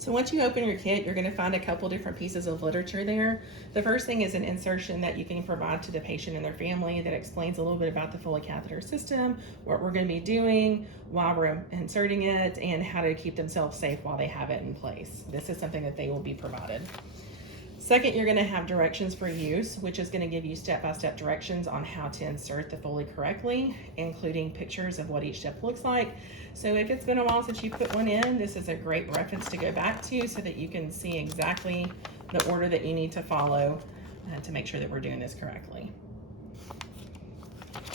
So once you open your kit, you're going to find a couple different pieces of literature there. The first thing is an insertion that you can provide to the patient and their family that explains a little bit about the Foley catheter system, what we're going to be doing, why we're inserting it, and how to keep themselves safe while they have it in place. This is something that they will be provided. Second, you're going to have directions for use, which is going to give you step-by-step directions on how to insert the Foley correctly, including pictures of what each step looks like. So if it's been a while since you put one in, this is a great reference to go back to so that you can see exactly the order that you need to follow to make sure that we're doing this correctly.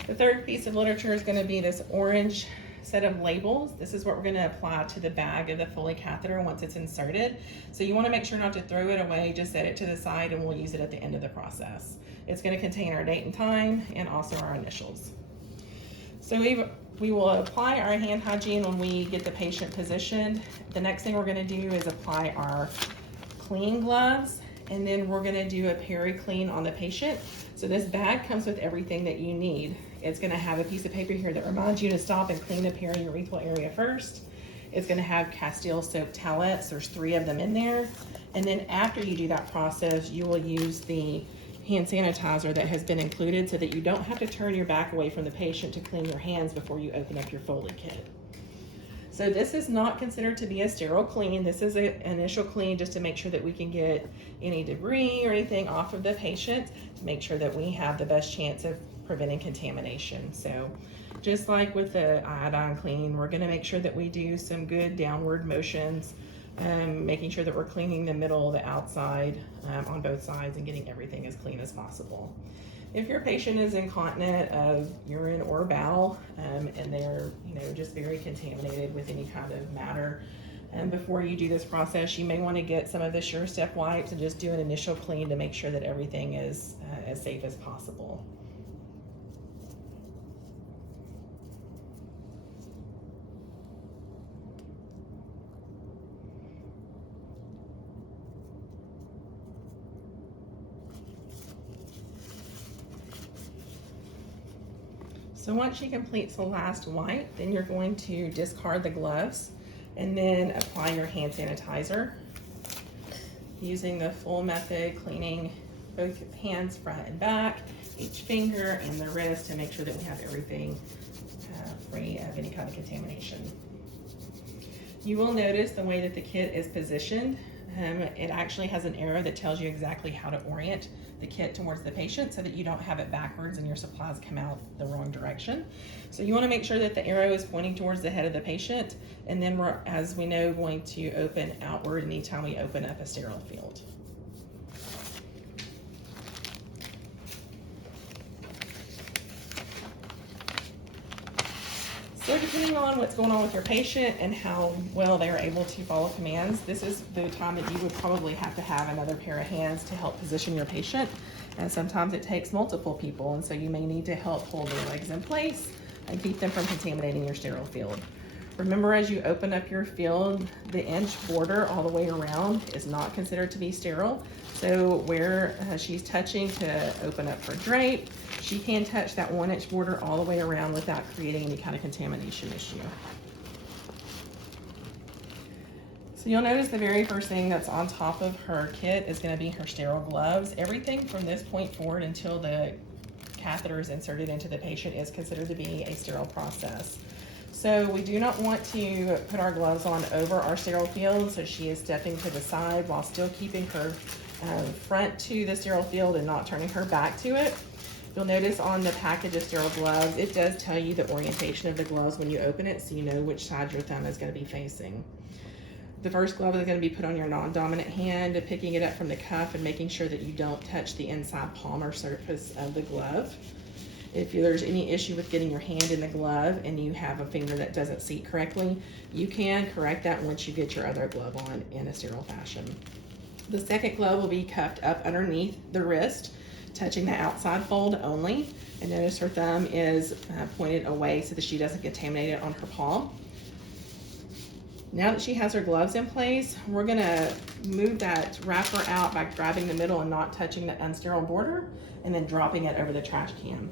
The third piece of literature is going to be this orange set of labels. This is what we're going to apply to the bag of the Foley catheter once it's inserted. So you want to make sure not to throw it away, just set it to the side and we'll use it at the end of the process. It's going to contain our date and time and also our initials. So we will apply our hand hygiene when we get the patient positioned. The next thing we're going to do is apply our clean gloves, and then we're going to do a peri-clean on the patient. So this bag comes with everything that you need. It's going to have a piece of paper here that reminds you to stop and clean the periurethral area first. It's going to have Castile soap towelettes. There's 3 of them in there. And then after you do that process, you will use the hand sanitizer that has been included so that you don't have to turn your back away from the patient to clean your hands before you open up your Foley kit. So this is not considered to be a sterile clean. This is an initial clean just to make sure that we can get any debris or anything off of the patient to make sure that we have the best chance of preventing contamination. So just like with the iodine clean, we're gonna make sure that we do some good downward motions, making sure that we're cleaning the middle, the outside on both sides and getting everything as clean as possible. If your patient is incontinent of urine or bowel and they're just very contaminated with any kind of matter, before you do this process, you may want to get some of the Sure Step wipes and just do an initial clean to make sure that everything is as safe as possible. So once she completes the last wipe, then you're going to discard the gloves and then apply your hand sanitizer using the full method, cleaning both hands front and back, each finger and the wrist to make sure that we have everything free of any kind of contamination. You will notice the way that the kit is positioned. It actually has an arrow that tells you exactly how to orient the kit towards the patient so that you don't have it backwards and your supplies come out the wrong direction. So you want to make sure that the arrow is pointing towards the head of the patient, and then we're, as we know, going to open outward anytime we open up a sterile field. So depending on what's going on with your patient and how well they're able to follow commands, this is the time that you would probably have to have another pair of hands to help position your patient. And sometimes it takes multiple people, and so you may need to help hold their legs in place and keep them from contaminating your sterile field. Remember, as you open up your field, the inch border all the way around is not considered to be sterile. So where she's touching to open up her drape, she can touch that 1 inch border all the way around without creating any kind of contamination issue. So you'll notice the very first thing that's on top of her kit is going to be her sterile gloves. Everything from this point forward until the catheter is inserted into the patient is considered to be a sterile process. So we do not want to put our gloves on over our sterile field, so she is stepping to the side while still keeping her front to the sterile field and not turning her back to it. You'll notice on the package of sterile gloves, it does tell you the orientation of the gloves when you open it, so you know which side your thumb is going to be facing. The first glove is going to be put on your non-dominant hand, picking it up from the cuff and making sure that you don't touch the inside palm or surface of the glove. If there's any issue with getting your hand in the glove and you have a finger that doesn't seat correctly, you can correct that once you get your other glove on in a sterile fashion. The second glove will be cuffed up underneath the wrist, touching the outside fold only. And notice her thumb is pointed away so that she doesn't contaminate it on her palm. Now that she has her gloves in place, we're gonna move that wrapper out by grabbing the middle and not touching the unsterile border, and then dropping it over the trash can.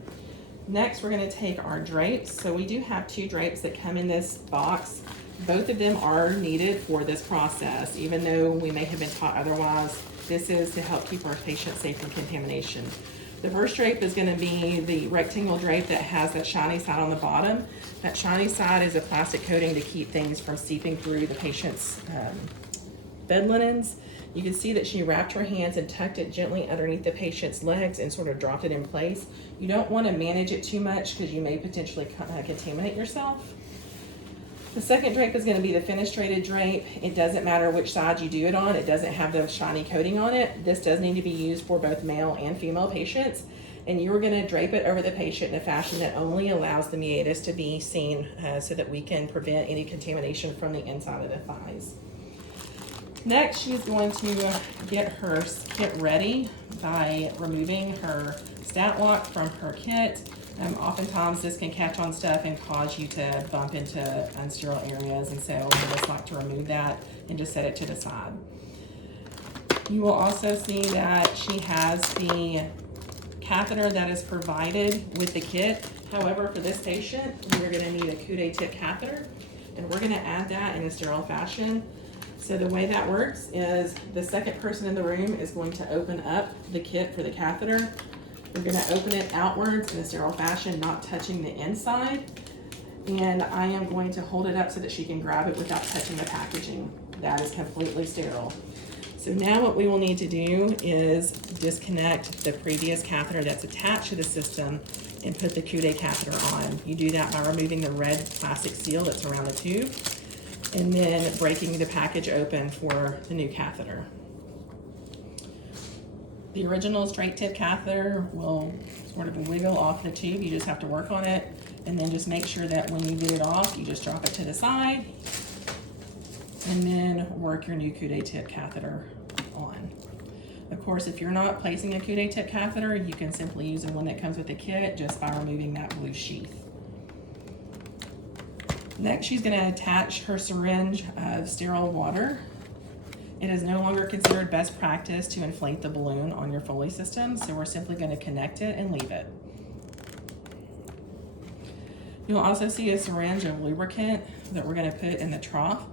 Next, we're gonna take our drapes. So we do have 2 drapes that come in this box Both of them are needed for this process, even though we may have been taught otherwise. This is to help keep our patient safe from contamination. The first drape is going to be the rectangle drape that has that shiny side on the bottom. That shiny side is a plastic coating to keep things from seeping through the patient's bed linens. You can see that she wrapped her hands and tucked it gently underneath the patient's legs and sort of dropped it in place. You don't want to manage it too much because you may potentially contaminate yourself. The second drape is going to be the fenestrated drape. It doesn't matter which side you do it on. It doesn't have the shiny coating on it. This does need to be used for both male and female patients. And you're going to drape it over the patient in a fashion that only allows the meatus to be seen so that we can prevent any contamination from the inside of the thighs. Next, she's going to get her kit ready by removing her stat lock from her kit. Oftentimes this can catch on stuff and cause you to bump into unsterile areas, and so we just like to remove that and just set it to the side. You will also see that she has the catheter that is provided with the kit. However, for this patient, we're going to need a coude tip catheter, and we're going to add that in a sterile fashion. So the way that works is the second person in the room is going to open up the kit for the catheter. We're going to open it outwards in a sterile fashion, not touching the inside. And I am going to hold it up so that she can grab it without touching the packaging. That is completely sterile. So now what we will need to do is disconnect the previous catheter that's attached to the system and put the coude catheter on. You do that by removing the red plastic seal that's around the tube and then breaking the package open for the new catheter. The original straight tip catheter will sort of wiggle off the tube. You just have to work on it, and then just make sure that when you get it off, you just drop it to the side and then work your new coude tip catheter on. Of course, if you're not placing a coude tip catheter, you can simply use the one that comes with the kit just by removing that blue sheath. Next, she's going to attach her syringe of sterile water. It is no longer considered best practice to inflate the balloon on your Foley system, so we're simply going to connect it and leave it. You'll also see a syringe of lubricant that we're going to put in the trough,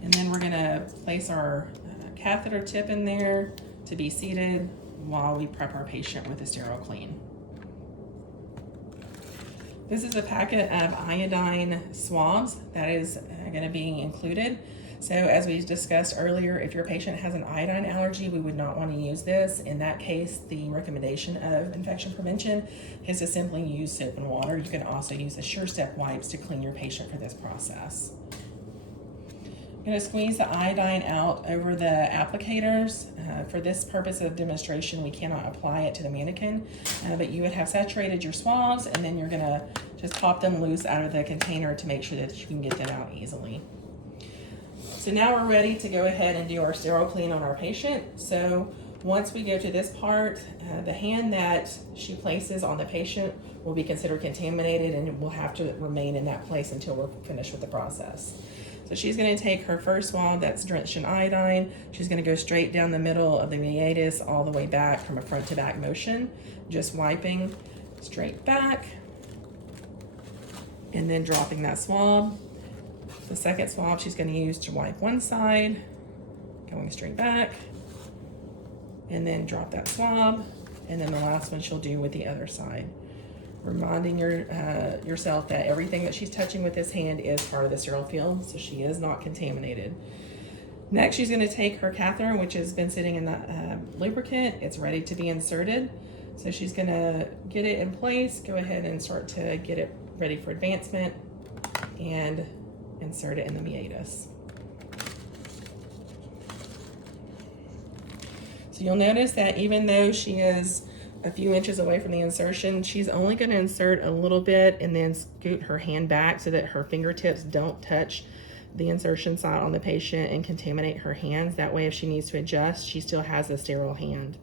and then we're going to place our catheter tip in there to be seated while we prep our patient with a sterile clean. This is a packet of iodine swabs that is going to be included. So as we discussed earlier, if your patient has an iodine allergy, we would not want to use this. In that case, the recommendation of infection prevention is to simply use soap and water. You can also use the Sure Step wipes to clean your patient for this process. I'm going to squeeze the iodine out over the applicators. For this purpose of demonstration, we cannot apply it to the mannequin, but you would have saturated your swabs, and then you're going to just pop them loose out of the container to make sure that you can get them out easily. So now we're ready to go ahead and do our sterile clean on our patient. So once we go to this part, the hand that she places on the patient will be considered contaminated and will have to remain in that place until we're finished with the process. So she's going to take her first swab that's drenched in iodine. She's going to go straight down the middle of the meatus all the way back from a front to back motion, just wiping straight back and then dropping that swab. The second swab she's going to use to wipe one side, going straight back, and then drop that swab, and then the last one she'll do with the other side. Reminding yourself that everything that she's touching with this hand is part of the sterile field, so she is not contaminated. Next, she's going to take her catheter, which has been sitting in the lubricant. It's ready to be inserted. So she's going to get it in place, go ahead and start to get it ready for advancement, and insert it in the meatus. So you'll notice that even though she is a few inches away from the insertion, she's only going to insert a little bit and then scoot her hand back so that her fingertips don't touch the insertion side on the patient and contaminate her hands. That way, if she needs to adjust, she still has a sterile hand.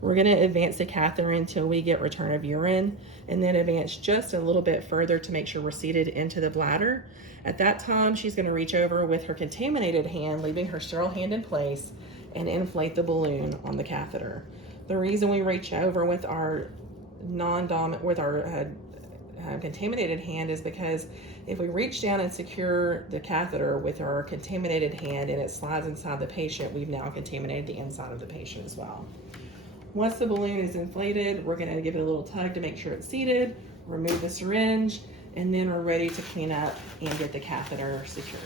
We're going to advance the catheter until we get return of urine, and then advance just a little bit further to make sure we're seated into the bladder. At that time, she's going to reach over with her contaminated hand, leaving her sterile hand in place, and inflate the balloon on the catheter. The reason we reach over with our contaminated hand is because if we reach down and secure the catheter with our contaminated hand and it slides inside the patient, we've now contaminated the inside of the patient as well. Once the balloon is inflated, we're going to give it a little tug to make sure it's seated, remove the syringe, and then we're ready to clean up and get the catheter secured.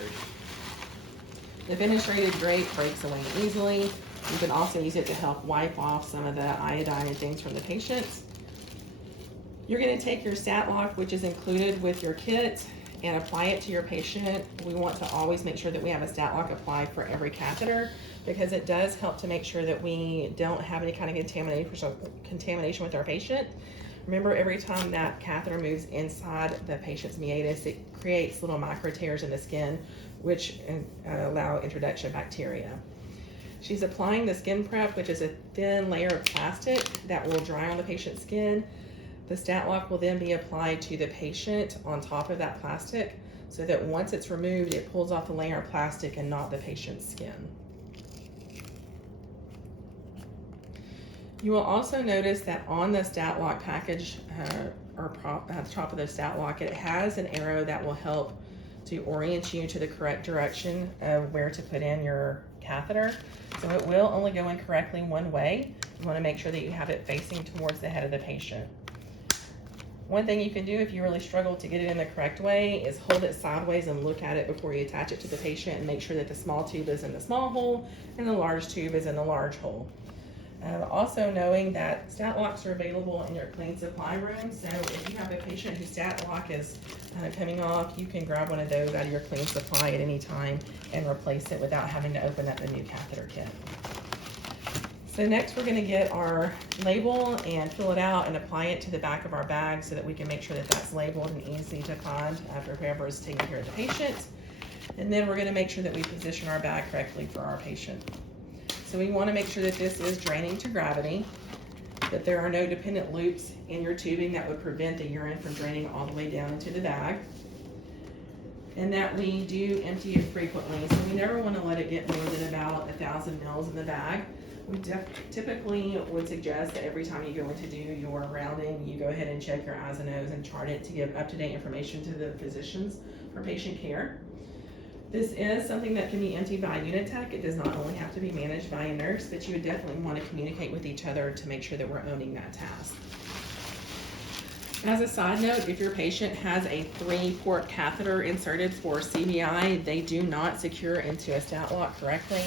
The fenestrated drape breaks away easily. You can also use it to help wipe off some of the iodine and things from the patients. You're going to take your stat lock, which is included with your kit, and apply it to your patient. We want to always make sure that we have a stat lock applied for every catheter, because it does help to make sure that we don't have any kind of contamination with our patient. Remember, every time that catheter moves inside the patient's meatus, it creates little micro tears in the skin, which allow introduction of bacteria. She's applying the skin prep, which is a thin layer of plastic that will dry on the patient's skin. The stat lock will then be applied to the patient on top of that plastic, so that once it's removed, it pulls off the layer of plastic and not the patient's skin. You will also notice that on the stat lock package, at the top of the stat lock, it has an arrow that will help to orient you to the correct direction of where to put in your catheter. So it will only go in correctly one way. You want to make sure that you have it facing towards the head of the patient. One thing you can do if you really struggle to get it in the correct way is hold it sideways and look at it before you attach it to the patient, and make sure that the small tube is in the small hole and the large tube is in the large hole. Also knowing that stat locks are available in your clean supply room, so if you have a patient whose stat lock is coming off, you can grab one of those out of your clean supply at any time and replace it without having to open up the new catheter kit. So next we're going to get our label and fill it out and apply it to the back of our bag so that we can make sure that that's labeled and easy to find after whoever is taking care of the patient. And then we're going to make sure that we position our bag correctly for our patient. So we want to make sure that this is draining to gravity, that there are no dependent loops in your tubing that would prevent the urine from draining all the way down into the bag, and that we do empty it frequently. So we never want to let it get more than about 1,000 mils in the bag. We typically would suggest that every time you go in to do your rounding, you go ahead and check your eyes and nose and chart it to give up-to-date information to the physicians for patient care. This is something that can be emptied by a unit tech. It does not only have to be managed by a nurse, but you would definitely want to communicate with each other to make sure that we're owning that task. As a side note, if your patient has a 3-port catheter inserted for CBI, they do not secure into a stat lock correctly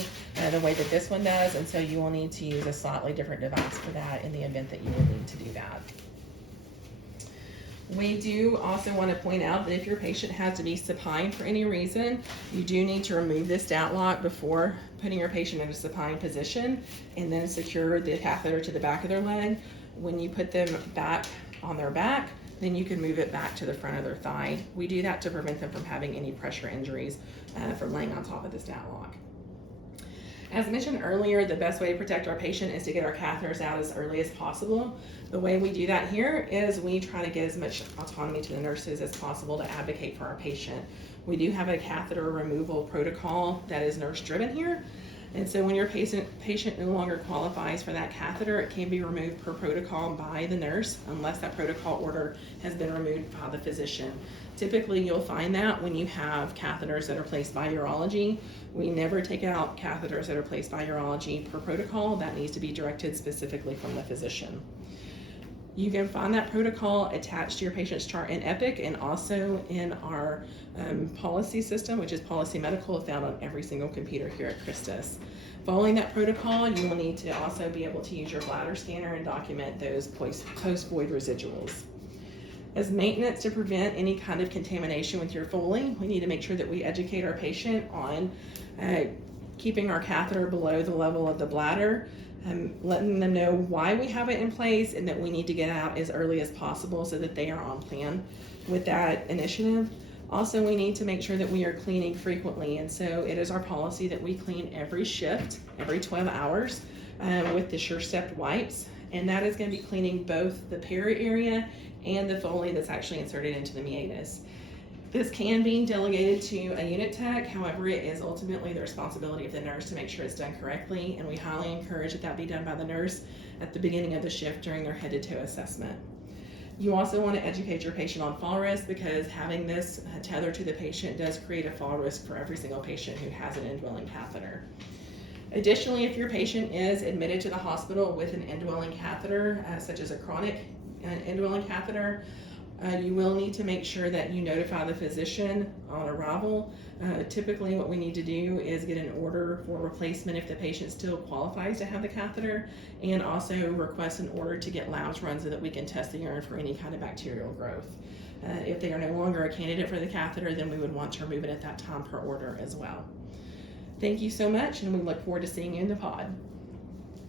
the way that this one does, and so you will need to use a slightly different device for that in the event that you will need to do that. We do also want to point out that if your patient has to be supine for any reason, you do need to remove this stat lock before putting your patient in a supine position, and then secure the catheter to the back of their leg. When you put them back on their back, then you can move it back to the front of their thigh. We do that to prevent them from having any pressure injuries from laying on top of the stat lock. As mentioned earlier, the best way to protect our patient is to get our catheters out as early as possible. The way we do that here is we try to get as much autonomy to the nurses as possible to advocate for our patient. We do have a catheter removal protocol that is nurse driven here. And so when your patient no longer qualifies for that catheter, it can be removed per protocol by the nurse unless that protocol order has been removed by the physician. Typically, you'll find that when you have catheters that are placed by urology. We never take out catheters that are placed by urology per protocol. That needs to be directed specifically from the physician. You can find that protocol attached to your patient's chart in Epic and also in our policy system, which is Policy Medical, found on every single computer here at Christus. Following that protocol, you will need to also be able to use your bladder scanner and document those post-void residuals. As maintenance to prevent any kind of contamination with your Foley, we need to make sure that we educate our patient on keeping our catheter below the level of the bladder, letting them know why we have it in place and that we need to get out as early as possible so that they are on plan with that initiative. Also, we need to make sure that we are cleaning frequently, and so it is our policy that we clean every shift, every 12 hours with the SureStep wipes, and that is going to be cleaning both the peri area and the Foley that's actually inserted into the meatus. This can be delegated to a unit tech, however, it is ultimately the responsibility of the nurse to make sure it's done correctly, and we highly encourage that be done by the nurse at the beginning of the shift during their head-to-toe assessment. You also want to educate your patient on fall risk, because having this tethered to the patient does create a fall risk for every single patient who has an indwelling catheter. Additionally, if your patient is admitted to the hospital with an indwelling catheter, such as a chronic indwelling catheter, you will need to make sure that you notify the physician on arrival. Typically what we need to do is get an order for replacement if the patient still qualifies to have the catheter, and also request an order to get labs run so that we can test the urine for any kind of bacterial growth. If they are no longer a candidate for the catheter, then we would want to remove it at that time per order as well. Thank you so much, and we look forward to seeing you in the pod.